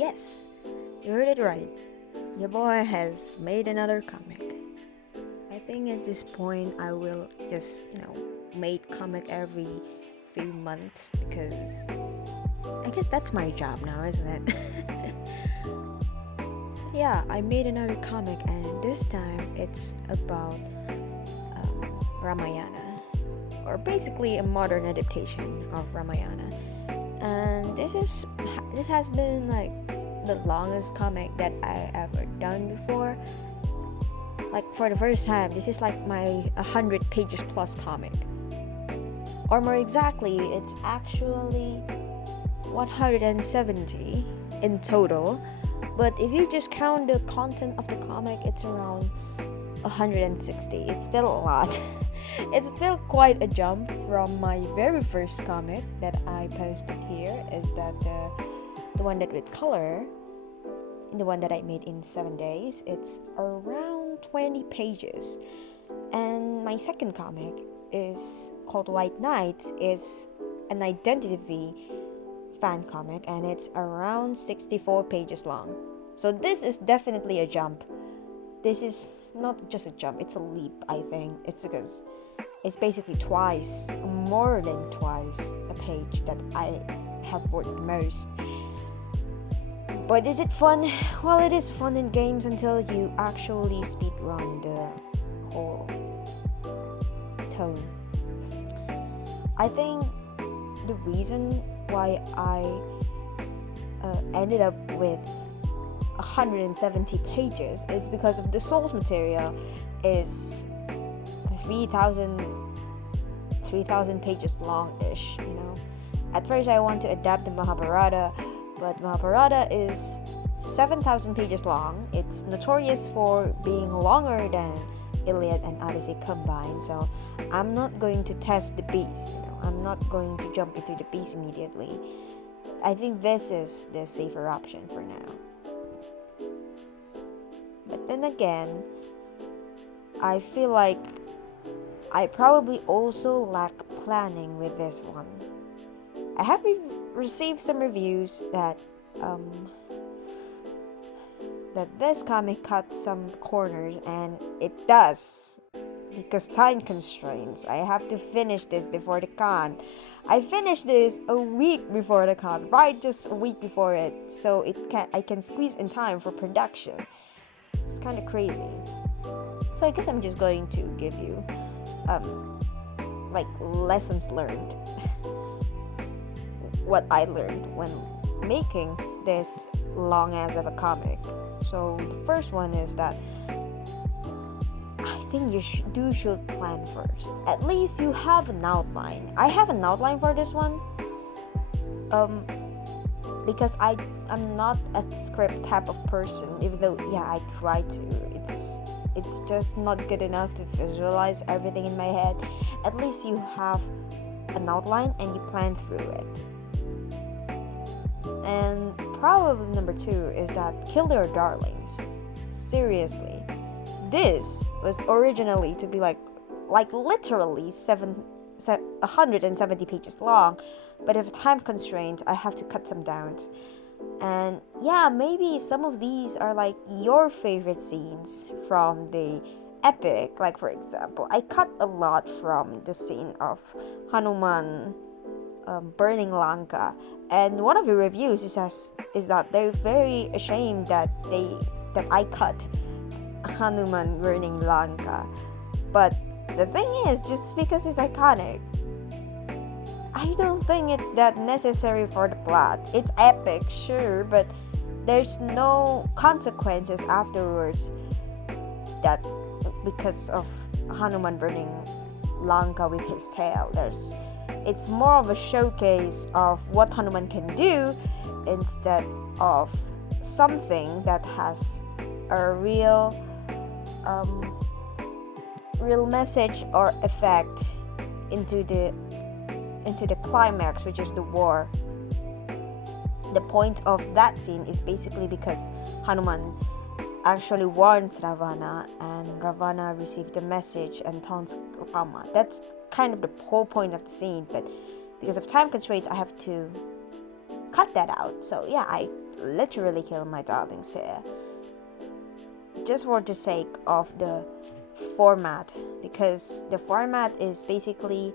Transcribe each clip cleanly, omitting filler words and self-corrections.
Yes, you heard it right. Your boy has made another comic. I think at this point I will just, make comic every few months because I guess that's my job now, isn't it? Yeah, I made another comic and this time it's about Ramayana, or basically a modern adaptation of Ramayana. And this has been like the longest comic that I ever done before. Like for the first time, this is like my 100 pages plus comic. Or more exactly, it's actually 170 in total. But if you just count the content of the comic, it's around 160. It's still a lot. It's still quite a jump from my very first comic that I posted here. Is that the one that with color, the one that I made in 7 days? It's around 20 pages. And my second comic is called White Knights. Is an identity fan comic and it's around 64 pages long. So this is definitely a jump. This is not just a jump, it's a leap, I think. It's because it's basically more than twice a page that I have worked most. But is it fun? Well, it is fun in games until you actually speedrun the whole tone. I think the reason why I ended up with 170 pages is because of the source material is 3,000 pages long-ish, At first I want to adapt the Mahabharata, but Mahabharata is 7,000 pages long. It's notorious for being longer than Iliad and Odyssey combined, so I'm not going to test the beast, I'm not going to jump into the beast immediately. I think this is the safer option for now. But then again, I feel like I probably also lack planning with this one. I have received some reviews that this comic cut some corners, and it does, because time constraints. I have to finish this before the con. I finished this a week before the con, right, just a week before it, so I can squeeze in time for production. It's kind of crazy. So I guess I'm just going to give you like lessons learned. What I learned when making this long as of a comic. So the first one is that I think you should plan first. At least you have an outline. I have an outline for this one. Because I'm not a script type of person, even though I try to. It's just not good enough to visualize everything in my head. At least you have an outline and you plan through it. And probably number 2 is that kill their darlings. Seriously. This was originally to be like literally 170 pages long, but if time constraints, I have to cut some down. And maybe some of these are like your favorite scenes from the epic. Like for example, I cut a lot from the scene of Hanuman burning Lanka, and one of the reviews is that they're very ashamed that I cut Hanuman burning Lanka. But the thing is, just because it's iconic, I don't think it's that necessary for the plot. It's epic, sure, but there's no consequences afterwards that because of Hanuman burning Lanka with his tail. It's more of a showcase of what Hanuman can do instead of something that has a real message or effect into the climax, which is the war. The point of that scene is basically because Hanuman actually warns Ravana, and Ravana received the message and taunts Rama. That's kind of the whole point of the scene, but because of time constraints, I have to cut that out. So yeah, I literally killed my darlings here, just for the sake of the format, because the format is basically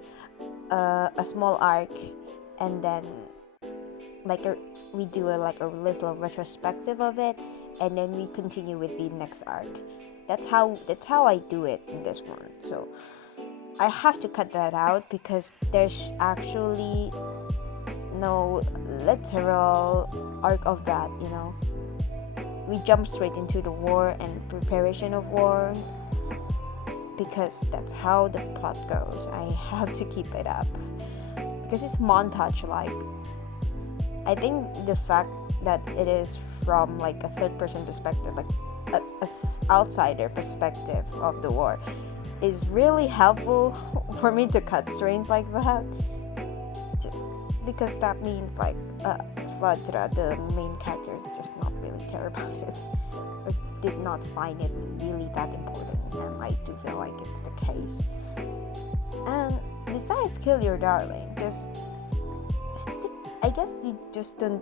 a small arc, and then like we do like a little retrospective of it, and then we continue with the next arc. That's how I do it in this one. So I have to cut that out because there's actually no literal arc of that, we jump straight into the war and preparation of war, because that's how the plot goes. I have to keep it up because it's montage like. I think the fact that it is from like a third person perspective, like a outsider perspective of the war, is really helpful for me to cut strains like that, because that means like Vajra, the main character, just not really care about it, or did not find it really that important, and I do feel like it's the case. And besides kill your darling, just stick, I guess you just don't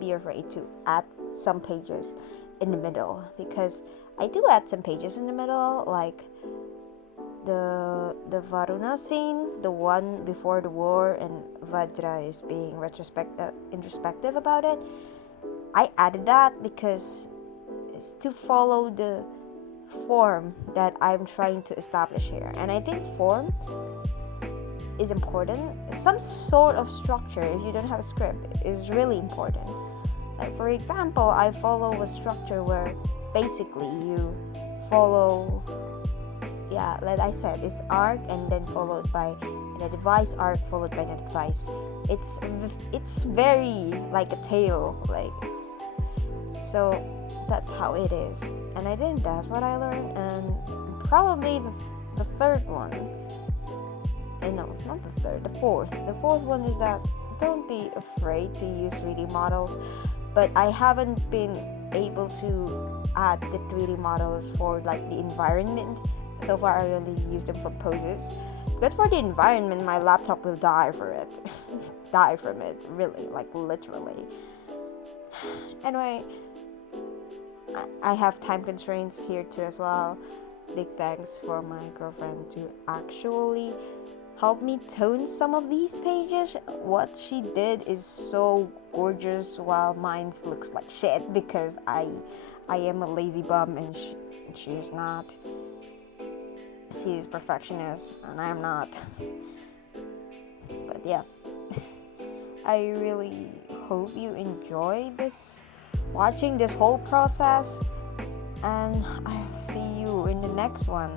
be afraid to add some pages in the middle, because I do add some pages in the middle, like the Varuna scene, the one before the war, and Vajra is being introspective about it. I added that because it's to follow the form that I'm trying to establish here, and I think form is important. Some sort of structure, if you don't have a script, is really important. Like for example, I follow a structure where basically you follow, like I said, it's arc and then followed by an advice arc followed by an advice. It's very like a tale, like, so that's how it is. And I think that's what I learned. And probably the third one, no, not the third, the fourth one is that don't be afraid to use 3D models, but I haven't been able to add the 3D models for like the environment. So far I only use them for poses, but for the environment my laptop will die for it die from it, really, like literally. Anyway, I have time constraints here too as well. Big thanks for my girlfriend to actually help me tone some of these pages. What she did is so gorgeous, while mine looks like shit because I am a lazy bum and she's not. She's perfectionist and I'm not. But yeah, I really hope you enjoy watching this whole process, and I'll see you in the next one.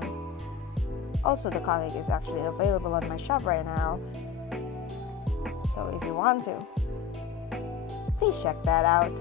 Also, the comic is actually available on my shop right now, so if you want to, please check that out.